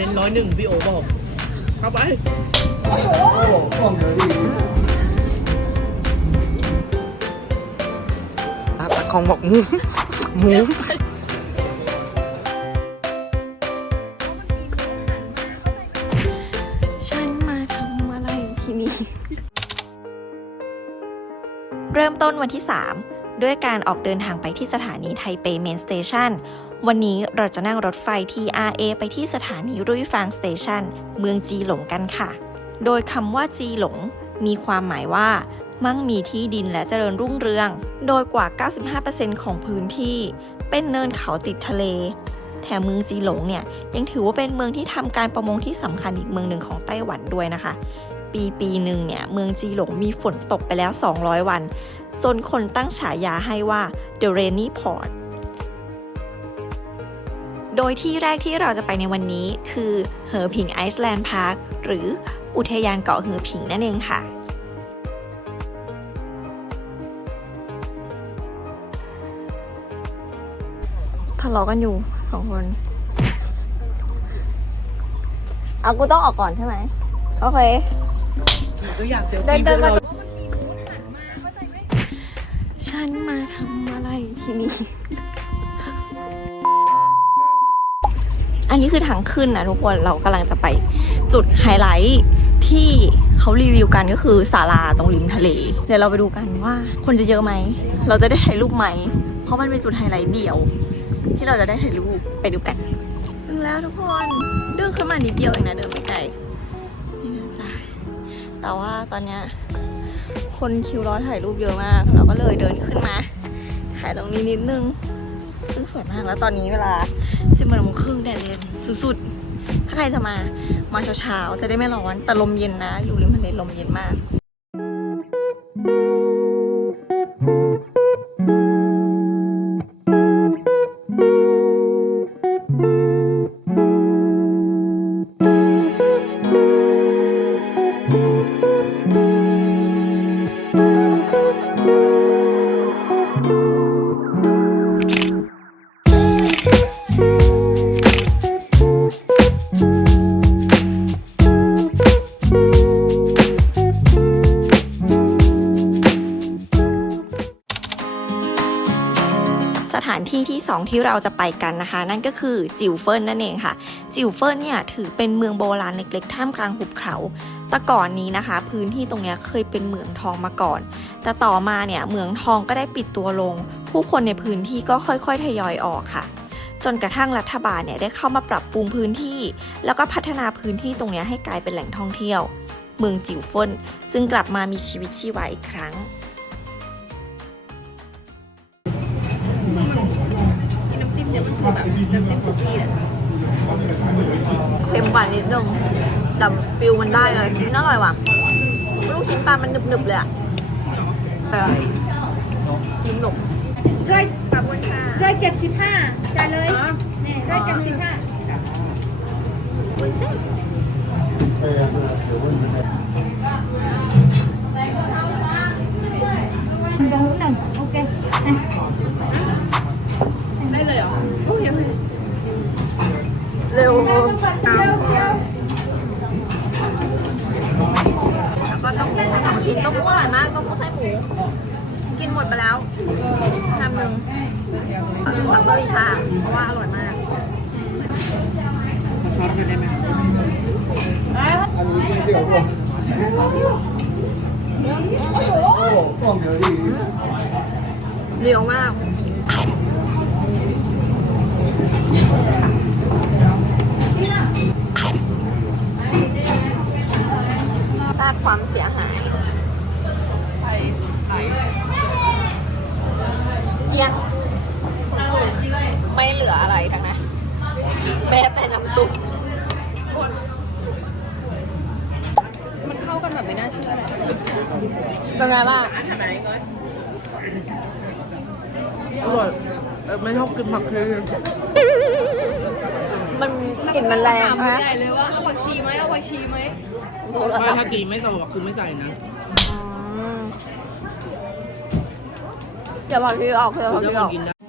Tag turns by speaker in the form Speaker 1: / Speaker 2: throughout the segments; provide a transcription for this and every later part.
Speaker 1: เน้นร้อยหนึ่งพี่โอบอกเข้าไป
Speaker 2: ตะคองบอกหมูหมูฉันมาทำอะไรที่นี่ เริ่มต้นวันที่ 3 ด้วยการออกเดินทางไปที่สถานีไทเปเมนสเตชัน วันนี้เราจะนั่งรถไฟ TRA ไปที่สถานีรุ่ยฟางสเตชันเมืองจีหลงกันค่ะ โดยคำว่าจีหลง มีความหมายว่า มั่งมีที่ดินและเจริญรุ่งเรือง โดยกว่า 95%ของพื้นที่ เป็นเนินเขาติดทะเล แถมเมืองจีหลงเนี่ย ยังถือว่าเป็นเมืองที่ทำการประมงที่สำคัญอีกเมืองหนึ่งของไต้หวันด้วยนะคะ ปีปีหนึ่งเนี่ยเมืองจีหลงมีฝนตกไปแล้ว 200 วัน จนคนตั้งฉายาให้ว่า The Rainy Port โดยที่แรกที่เราจะไปในวันนี้คือเหอผิงไอซ์แลนด์พาร์คหรืออุทยานเกาะเหอผิงนั่นเองค่ะทะเลาะกันอยู่สองคน เอากูต้องออกก่อนใช่ไหม โอเค
Speaker 1: ก็อยากเซล
Speaker 2: เดิน
Speaker 1: ฟี่
Speaker 2: เดินมา
Speaker 1: ด้วย
Speaker 2: ฉันมาทำอะไรที่นี่ อันนี้คือทางขึ้นนะทุกคนเรากำลังจะไปจุดไฮไลท์ที่เขารีวิวกันก็คือศาลาตรงริมทะเล เดี๋ยวเราไปดูกันว่าคนจะเยอะไหม เราจะได้ถ่ายรูปไหม เพราะมันเป็นจุดไฮไลท์เดียว ที่เราจะได้ถ่ายรูปไปดูกัน ถึงแล้วทุกคนเดินขึ้นมานิดเดียวเองนะเดินไม่ไกลนี่นะจ๊ะแต่ว่าตอนเนี้ยคนคิวรอถ่ายรูปเยอะมาก เราก็เลยเดินขึ้นมา ถ่ายตรงนี้นิดนึง ซึ่งสวยมากแล้วตอนนี้เวลาสิบโมงครึ่งแดดเย็นสุดๆถ้าใครจะมามาเช้าๆจะได้ไม่ร้อนแต่ลมเย็นนะ อยู่ริมทะเลลมเย็นมาก ที่ที่ 2 ที่เราจะไปกันนะคะ นั่นก็คือจิวเฟินนั่นเองค่ะ จิวเฟินเนี่ยถือเป็นเมืองโบราณเล็กๆ ท่ามกลางหุบเขา แต่ก่อนนี้นะคะ พื้นที่ตรงนี้เคยเป็นเหมืองทองมาก่อน แต่ต่อมาเนี่ยเหมืองทองก็ได้ปิดตัวลง ผู้คนในพื้นที่ก็ค่อยๆ ทยอยออกค่ะ จนกระทั่งรัฐบาลเนี่ยได้เข้ามาปรับปรุงพื้นที่ แล้วก็พัฒนาพื้นที่ตรงนี้ให้กลายเป็นแหล่งท่องเที่ยว เมืองจิวเฟินจึงกลับมามีชีวิตชีวาอีกครั้ง
Speaker 3: คือแบบน้ำจิ้มคุกกี้อะ
Speaker 2: เค็มกว่านิดนึงแต่ฟิลมันได้เลยมันอร่อยว่ะลูกชิ้นปลามันหนึบๆเลยอะแต่ยิ้มหนก
Speaker 3: ร้อยขอบคุณค่ะร้อยเจ็ดสิบห้าจ่ายเลยนี่ร้อยเจ็ดสิบห้าเดี๋ยวหนึ่งโอเค
Speaker 1: ได้เลยเหรอโอ้ยยังไง
Speaker 2: เร็วแล้วก็ต้องสองชิ้นต้องพูอร่อยมากต้องพูดไส้หมูกินหมดไปแล้วชามหนึ่งสับบริชาเพราะว่าอร่อยมาก
Speaker 1: ชอตกันได้ไหมอันนี้ชิ้น
Speaker 2: เดียวว่อเรีลียวมาก สร้างความเสียหายเกลี้ยงไม่เหลืออะไรทั้งนั้นแม้แต่น้ำซุป
Speaker 3: มันเข้ากันแบบไม่น่าเชื่อเลย
Speaker 2: เป็นไงบ้าง
Speaker 1: อร่อยเออไม่ชอบกินผักเค็ม
Speaker 2: มันกลิ่นมันแรง
Speaker 3: ถาม
Speaker 2: ใช่ไหม
Speaker 3: ใหญ่เลยว่าเอาผักชีไหมเอาผักชีไหม
Speaker 2: โดนระ
Speaker 1: ไม่
Speaker 2: ดับ
Speaker 1: ถ้ากีไม่ตลกคือไม่ใส่นะ
Speaker 2: อืมอย่าพอพี่ออกอย่าพอ
Speaker 1: แล้ว
Speaker 2: พี่
Speaker 1: ค
Speaker 2: อนอก
Speaker 1: กินได้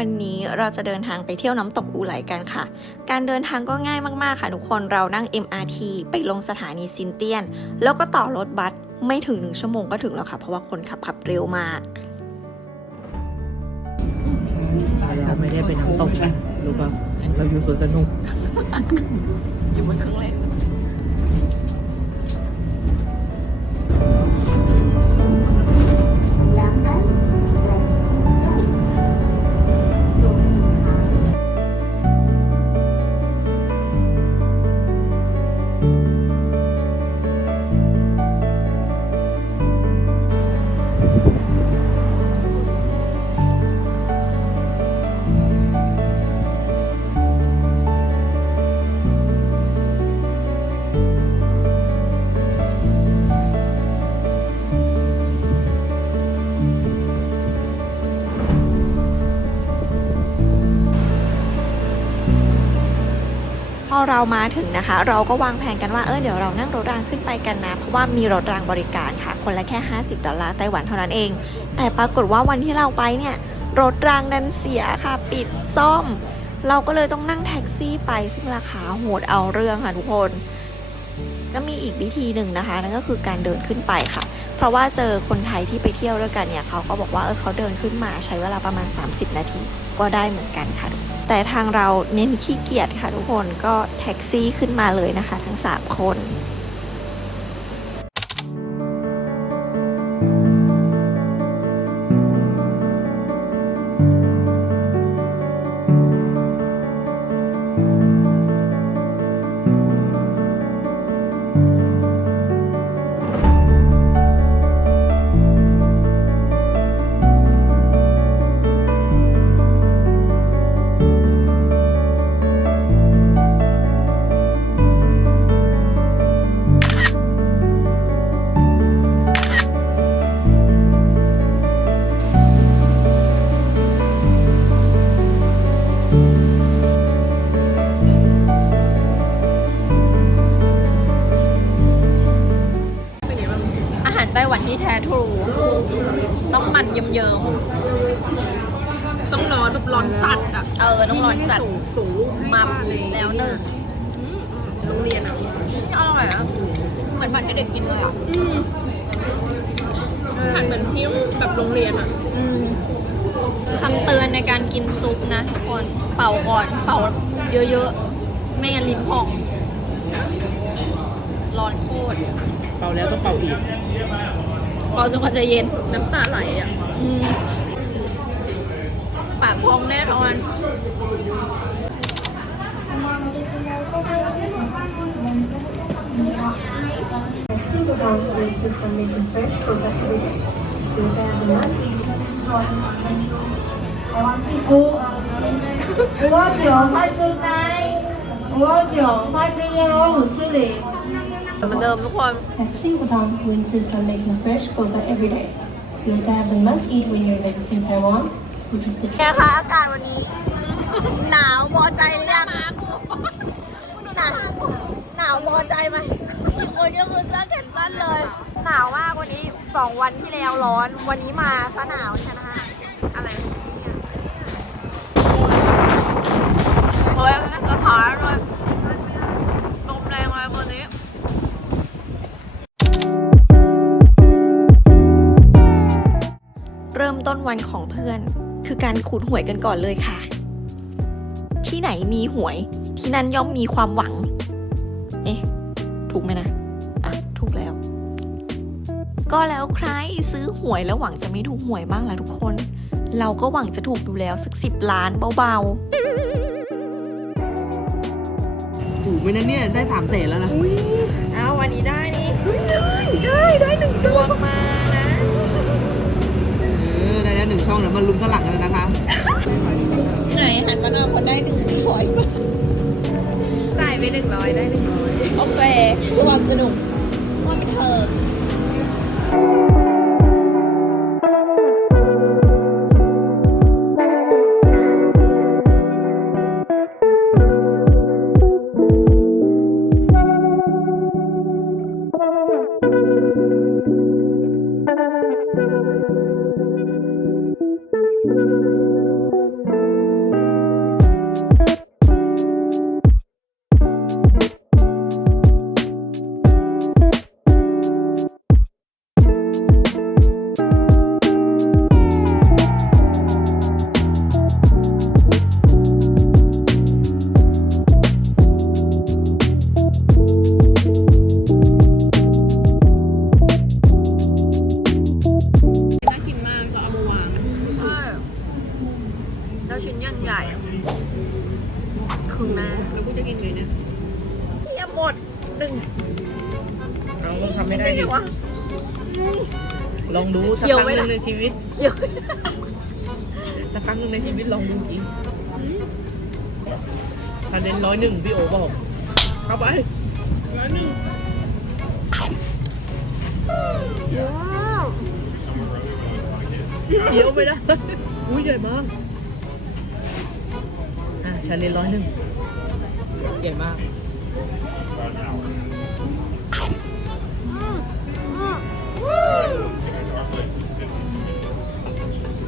Speaker 2: วันนี้เราจะเดินทางไปเที่ยวน้ำตกอูไหลกันค่ะ การเดินทางก็ง่ายมากๆค่ะทุกคน เรานั่ง MRT ไปลงสถานีซินเตียน แล้วก็ต่อรถบัสไม่ถึงหนึ่งชั่วโมงก็ถึงแล้วค่ะ เพราะว่าคนขับขับเร็วมาก
Speaker 1: เราไม่ได้ไปน้ำตกนะรู้ป่ะเราอยู่สวนสนุก
Speaker 2: อยู่บนเครื่องเล่น เรามาถึงนะคะ เราก็วางแผนกันว่าเออเดี๋ยวเรานั่งรถรางขึ้นไปกันนะ เพราะว่ามีรถรางบริการค่ะ คนละแค่ 50 ดอลลาร์ไต้หวันเท่านั้นเอง แต่ปรากฏว่าวันที่เราไปเนี่ย รถรางดันเสียค่ะ ปิดซ่อม เราก็เลยต้องนั่งแท็กซี่ไปซึ่งราคาโหดเอาเรื่องค่ะทุกคนก็มีอีกวิธีหนึ่งนะคะนั่นก็คือการเดินขึ้นไปค่ะ เพราะว่าเจอคนไทยที่ไปเที่ยวด้วยกันเนี่ยเขาก็บอกว่าเออเขาเดินขึ้นมาใช้เวลาประมาณ 30 นาที ก็ได้เหมือนกันค่ะ แต่ทางเราเน้นขี้เกียจค่ะทุกคนก็แท็กซี่ขึ้นมาเลยนะคะ ทั้ง 3 คน ให้เด็กกินเลยอะ
Speaker 1: หันเหมือนพิ้วแบบโรงเรียนอะ
Speaker 2: อืมคำเตือนในการกินซุปนะทุกคน เป่าก่อน เป่าเยอะๆ ไม่งั้นลิ้นพอง ร้อนโคตร
Speaker 1: เป่าแล้วต้องเป่าอีก
Speaker 2: เป่าจนกว่าจะเย็น
Speaker 1: น้ำตาไหลอะ
Speaker 2: อืม ปากพองแน่นอน
Speaker 4: Single bound basis for making fresh product every day. These are the most
Speaker 5: cô cô trưởng khoai tây này cô trưởng khoai tây yêu một sư lì
Speaker 2: เหมือนเดิมทุกคน
Speaker 4: At Singleton, we insist on making fresh product every day. These are the must eat when you're visiting Taiwan, which is the
Speaker 2: แกคะอากาศวันนี้ หนาวพอใจหรือยังหนาวหนาวพอใจไหมอีก คนก็คือเสื้อแขนสั้นเลย หนาวมากวันนี้สองวันที่แล้วร้อน วันนี้มาซะหนาวช่ไหมคะอะไรเนี่ยเฮ้ยมันสะท้านเลยลมแรงเลยวันนี้เริ่มต้นวันของเพื่อน คือการขูดหวยกันก่อนเลยค่ะ ที่ไหนมีหวย ที่นั่นย่อมมีความหวัง เอ๊ะ ถูกไหมนะ แล้วใครซื้อหวยแล้วหวังจะไม่ถูกหวยบ้างล่ะทุกคน เราก็หวังจะถูกดูแล้วสักสิบล้านเบา
Speaker 1: ถูกไหมนะเนี่ยได้สามแสนแล้วนะ
Speaker 2: ๆเอาวันนี้ได้นี่ได้ได้ได้หนึ่งช่วงมานะ
Speaker 1: เออได้แล้วหนึ่งช่องแล้วมาลุ้นกันหลังกันแล้วนะคะ
Speaker 2: ไหนหันมาหน้าคนได้หนึ่งร้อย
Speaker 3: จ่ายไปหนึ่งร้อยได้หนึ่งร้อย
Speaker 2: โอเคความสนุกว่าไม่เถิดแร้
Speaker 1: อ
Speaker 2: ยห
Speaker 1: นึ่งพี่โอบอกเข้าไปร้อยหนึ่ง
Speaker 2: ว้าว
Speaker 1: เดี๋ยวไม่ได้ อุ้ยใหญ่มาก อะชาเลนร้อยหนึ่งใหญ่มาก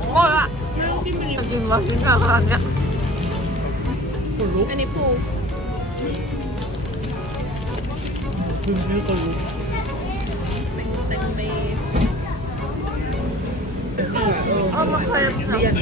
Speaker 2: โอ้ยอะจริงว่าชิ้นใหญ่ขนาดเนี้ย
Speaker 1: คนลุก
Speaker 2: อันนี้ปู
Speaker 1: คือคือคนลุก
Speaker 2: แตงเม
Speaker 1: เออเออ
Speaker 2: เอามาเคย
Speaker 1: เรียน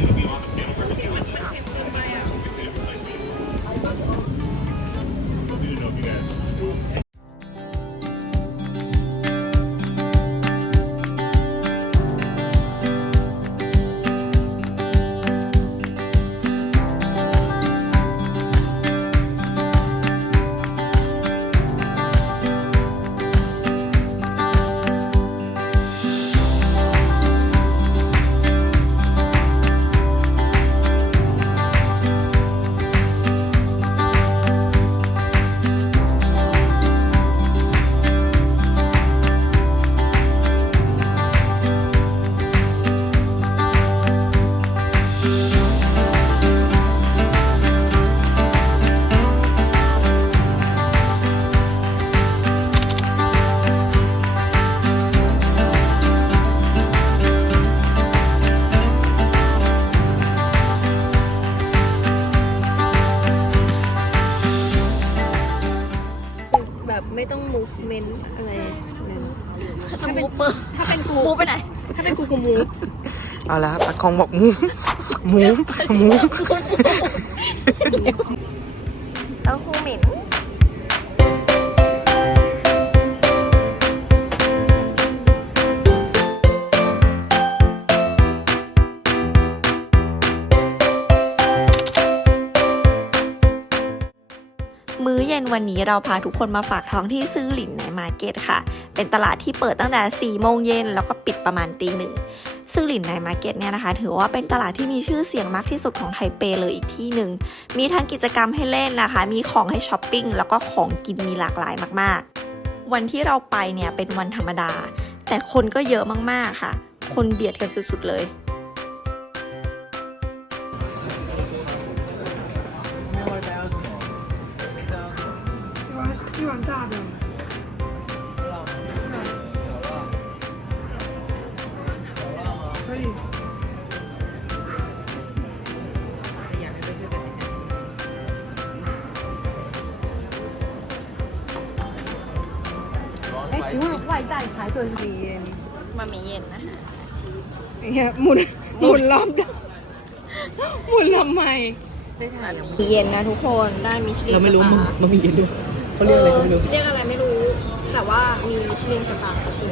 Speaker 3: เอา
Speaker 1: ละตะคองบอกหมูหมูหมู
Speaker 2: วันนี้เราพาทุกคนมาฝากท้องที่ซื้อหลินในมาร์เก็ตค่ะ เป็นตลาดที่เปิดตั้งแต่ 4 โมงเย็นแล้วก็ปิดประมาณตีหนึ่งซึ่งหลินในมาร์เก็ตเนี่ยนะคะ ถือว่าเป็นตลาดที่มีชื่อเสียงมากที่สุดของไทเปเลยอีกที่หนึ่ง มีทั้งกิจกรรมให้เล่นนะคะ มีของให้ช้อปปิ้งแล้วก็ของกินมีหลากหลายมากๆ วันที่เราไปเนี่ยเป็นวันธรรมดา แต่คนก็เยอะมากๆค่ะ คนเบียดกันสุดๆเลย
Speaker 3: 哎，请问外带排队是几元？
Speaker 2: มามีเย็นนะคะ
Speaker 3: 哎呀，หมุนหมุนรอบเดียวหมุนทำไม
Speaker 2: มีเย็นนะทุกคนได้มิชลิน
Speaker 1: เราไม่รู้
Speaker 2: ส
Speaker 1: มัน
Speaker 2: ตาร์
Speaker 1: มันมีเย็นด้วยเขาเรียกอะไรก็ไม่รู้
Speaker 2: เรียกอะไรไม่รู้ แต่ว่ามีมิชลินสตาร์ชิม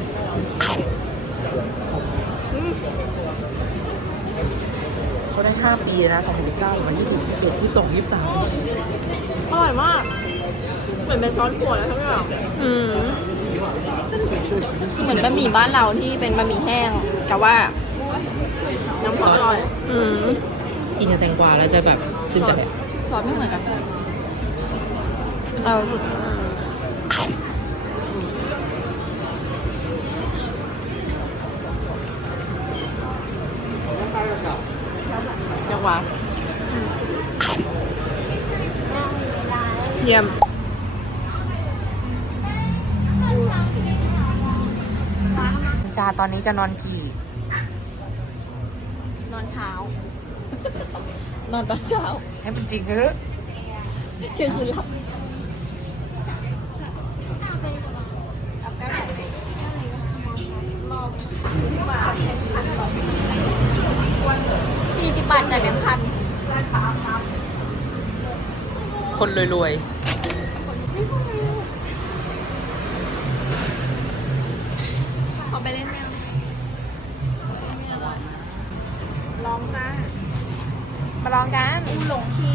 Speaker 1: เขาได้ 5 ปีนะ2019วัน20เจ็ดที่ส่ง23
Speaker 2: อร่อยมาก เหมือนเป็นซอสถั่วแล้วทั้งอย่างอืม เหมือนบะหมี่บ้านเราที่เป็นบะหมี่แห้ง แต่ว่าน้ำซอสอร่อยอืม
Speaker 1: กินกับแตงกวาแล้วจะแบบชื่นใจอะ
Speaker 2: ซอสไม่เหมือนกันเอาสุดจังหวะเยี่ยม
Speaker 1: ตอนนี้จะนอนกี่
Speaker 2: นอนเช้า นอนตอนเช้า
Speaker 1: ให้มันจริงเถอะ
Speaker 2: เที่ยงคืนหลับสี่สิบบาทจ่ายแบงค์พัน
Speaker 1: คนรวย
Speaker 2: ขอไปเล่นแมวลองจ้า
Speaker 5: มาลองกันอูหลงที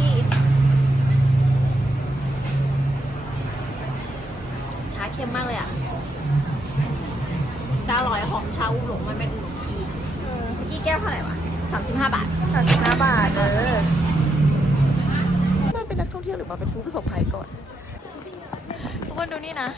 Speaker 5: ชาเค็มมากเลยอะแต่อร่อยหอมชาอูหลงมันเป็นอูหลงทีเมื่อกี้แก้วเท่าไหร่วะสามสิบห้าบาทสามสิบห้าบาทเออมันเป็นนักท่องเที่ยวหรือมาเป็นผู้ประสบภัยก่อน ทุกคนดูนี่นะ